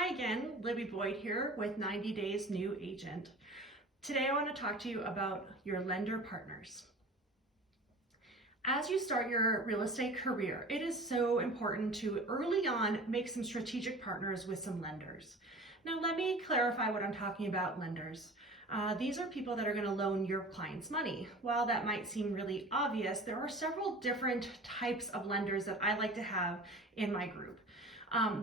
Hi again, Libby Boyd here with 90 Days New Agent. Today I want to talk to you about your lender partners. As you start your real estate career, it is so important to early on make some strategic partners with some lenders. Now let me clarify what I'm talking about lenders. These are people that are going to loan your clients money. While that might seem really obvious, there are several different types of lenders that I like to have in my group.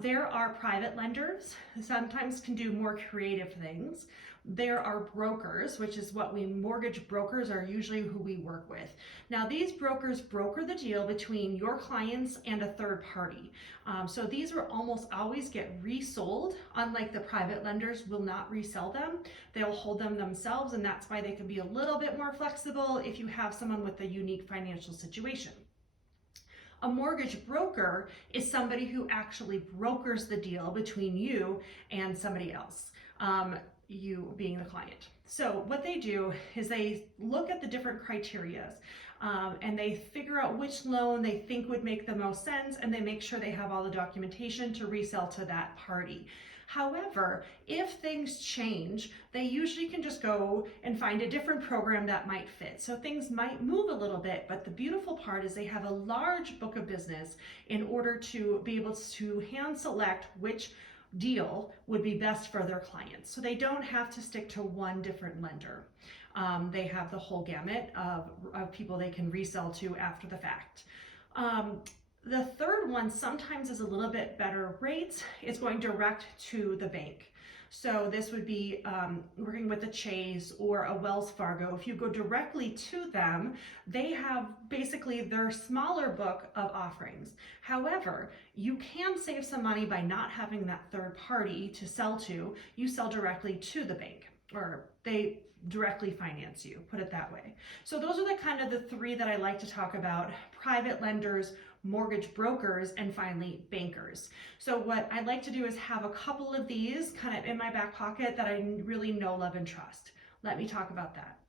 There are private lenders, sometimes can do more creative things. There are brokers, which is what mortgage brokers are usually who we work with. Now these brokers broker the deal between your clients and a third party. So these will almost always get resold, unlike the private lenders will not resell them. They'll hold them themselves, and that's why they can be a little bit more flexible if you have someone with a unique financial situation. A mortgage broker is somebody who actually brokers the deal between you and somebody else, you being the client. So what they do is they look at the different criteria and they figure out which loan they think would make the most sense, and they make sure they have all the documentation to resell to that party. However, if things change, they usually can just go and find a different program that might fit. So things might move a little bit, but the beautiful part is they have a large book of business in order to be able to hand select which deal would be best for their clients. So they don't have to stick to one different lender. They have the whole gamut of people they can resell to after the fact. The third one sometimes is a little bit better rates. It's going direct to the bank. So this would be working with a Chase or a Wells Fargo. If you go directly to them, they have basically their smaller book of offerings. However, you can save some money by not having that third party to sell to. You sell directly to the bank, or they directly finance you, put it that way. So those are the kind of the three that I like to talk about: private lenders, mortgage brokers, and finally bankers. So what I'd like to do is have a couple of these kind of in my back pocket that I really know, love, and trust. Let me talk about that.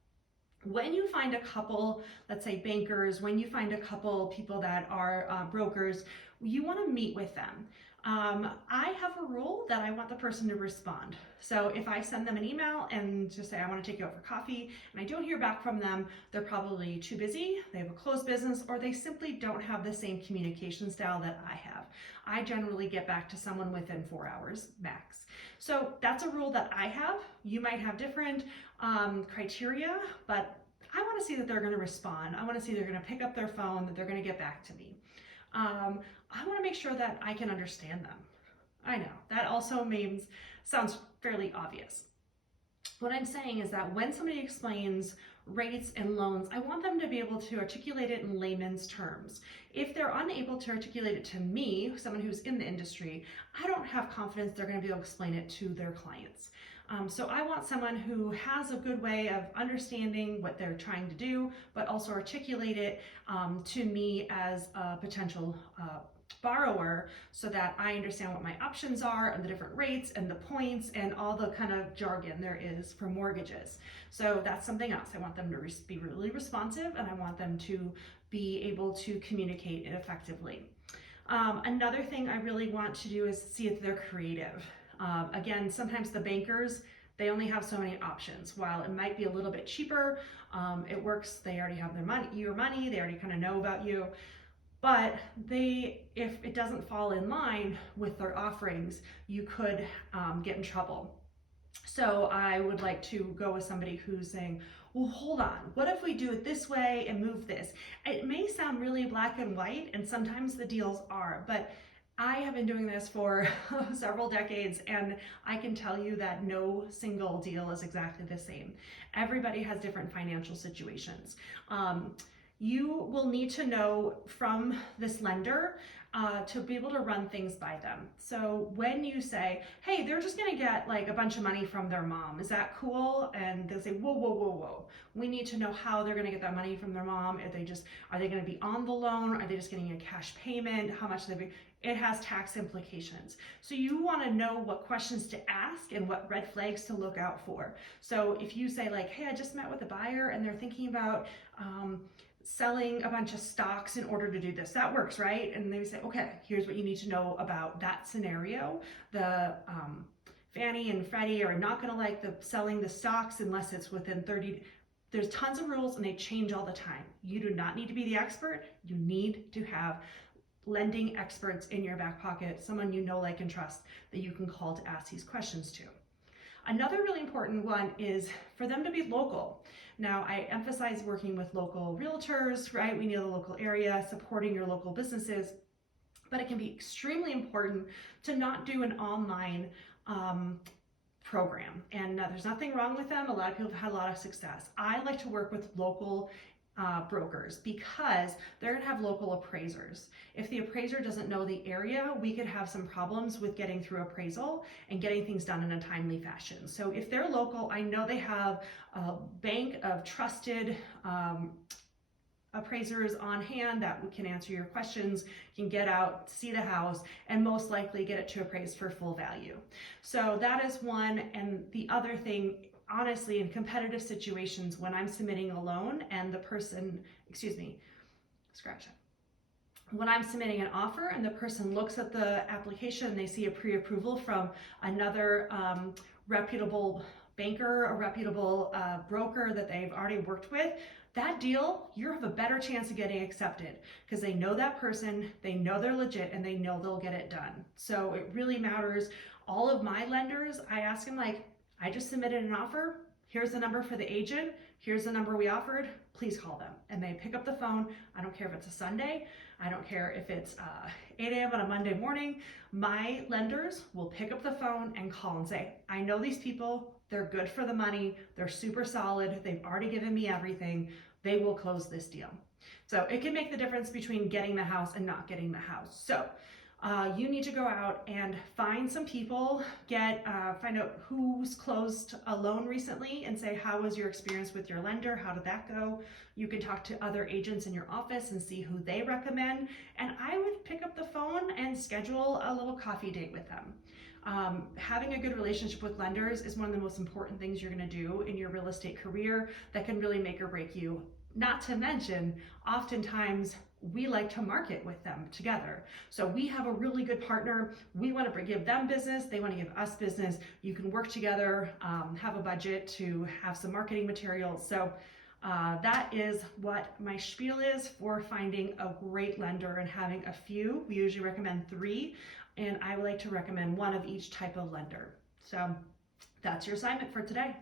When you find a couple, let's say bankers, when you find a couple people that are brokers, you want to meet with them. I have a rule that I want the person to respond. So if I send them an email and just say, I want to take you out for coffee, and I don't hear back from them, they're probably too busy, they have a closed business, or they simply don't have the same communication style that I have. I generally get back to someone within 4 hours max. So that's a rule that I have. You might have different criteria, but I want to see that they're going to respond. I want to see they're going to pick up their phone, that they're going to get back to me. I want to make sure that I can understand them. I know that also sounds fairly obvious. What I'm saying is that when somebody explains rates and loans, I want them to be able to articulate it in layman's terms. If they're unable to articulate it to me, someone who's in the industry, I don't have confidence they're going to be able to explain it to their clients. So I want someone who has a good way of understanding what they're trying to do, but also articulate it to me as a potential borrower, so that I understand what my options are and the different rates and the points and all the kind of jargon there is for mortgages. So that's something else. I want them to be really responsive, and I want them to be able to communicate it effectively. Another thing I really want to do is see if they're creative. Again, sometimes the bankers, they only have so many options. While it might be a little bit cheaper, it works. They already have your money, they already kind of know about you. But if it doesn't fall in line with their offerings, you could get in trouble. So I would like to go with somebody who's saying, well, hold on, what if we do it this way and move this? It may sound really black and white, and sometimes the deals are, but I have been doing this for several decades, and I can tell you that no single deal is exactly the same. Everybody has different financial situations. You will need to know from this lender to be able to run things by them. So when you say, hey, they're just gonna get like a bunch of money from their mom, is that cool? And they'll say, whoa, whoa, whoa, whoa. We need to know how they're gonna get that money from their mom. Are they gonna be on the loan? Are they just getting a cash payment? How much it has tax implications. So you wanna know what questions to ask and what red flags to look out for. So if you say like, hey, I just met with a buyer and they're thinking about selling a bunch of stocks in order to do this. That works, right? And they say, okay, here's what you need to know about that scenario. The Fannie and Freddie are not going to like the selling the stocks unless it's within 30. There's tons of rules and they change all the time. You do not need to be the expert. You need to have lending experts in your back pocket, someone you know, like, and trust that you can call to ask these questions to. Another really important one is for them to be local. Now, I emphasize working with local realtors, right? We know the local area, supporting your local businesses, but it can be extremely important to not do an online program. And there's nothing wrong with them. A lot of people have had a lot of success. I like to work with local brokers because they're gonna have local appraisers. If the appraiser doesn't know the area, we could have some problems with getting through appraisal and getting things done in a timely fashion. So if they're local, I know they have a bank of trusted appraisers on hand that can answer your questions, can get out, see the house, and most likely get it to appraise for full value. So that is one. And the other thing, honestly, in competitive situations, when I'm submitting a loan and the person, when I'm submitting an offer and the person looks at the application and they see a pre-approval from another reputable banker, a reputable broker that they've already worked with, that deal, you have a better chance of getting accepted because they know that person, they know they're legit, and they know they'll get it done. So it really matters. All of my lenders, I ask them, like, I just submitted an offer. Here's the number for the agent. Here's the number we offered. Please call them. And they pick up the phone. I don't care if it's a Sunday. I don't care if it's 8 a.m. on a Monday morning. My lenders will pick up the phone and call and say, I know these people. They're good for the money. They're super solid. They've already given me everything. They will close this deal. So it can make the difference between getting the house and not getting the house. So you need to go out and find some people, find out who's closed a loan recently and say, how was your experience with your lender? How did that go? You can talk to other agents in your office and see who they recommend. And I would pick up the phone and schedule a little coffee date with them. Having a good relationship with lenders is one of the most important things you're going to do in your real estate career that can really make or break you. Not to mention, oftentimes we like to market with them together. So we have a really good partner. We want to give them business. They want to give us business. You can work together, have a budget to have some marketing materials. So that is what my spiel is for finding a great lender and having a few. We usually recommend 3, and I like to recommend one of each type of lender. So that's your assignment for today.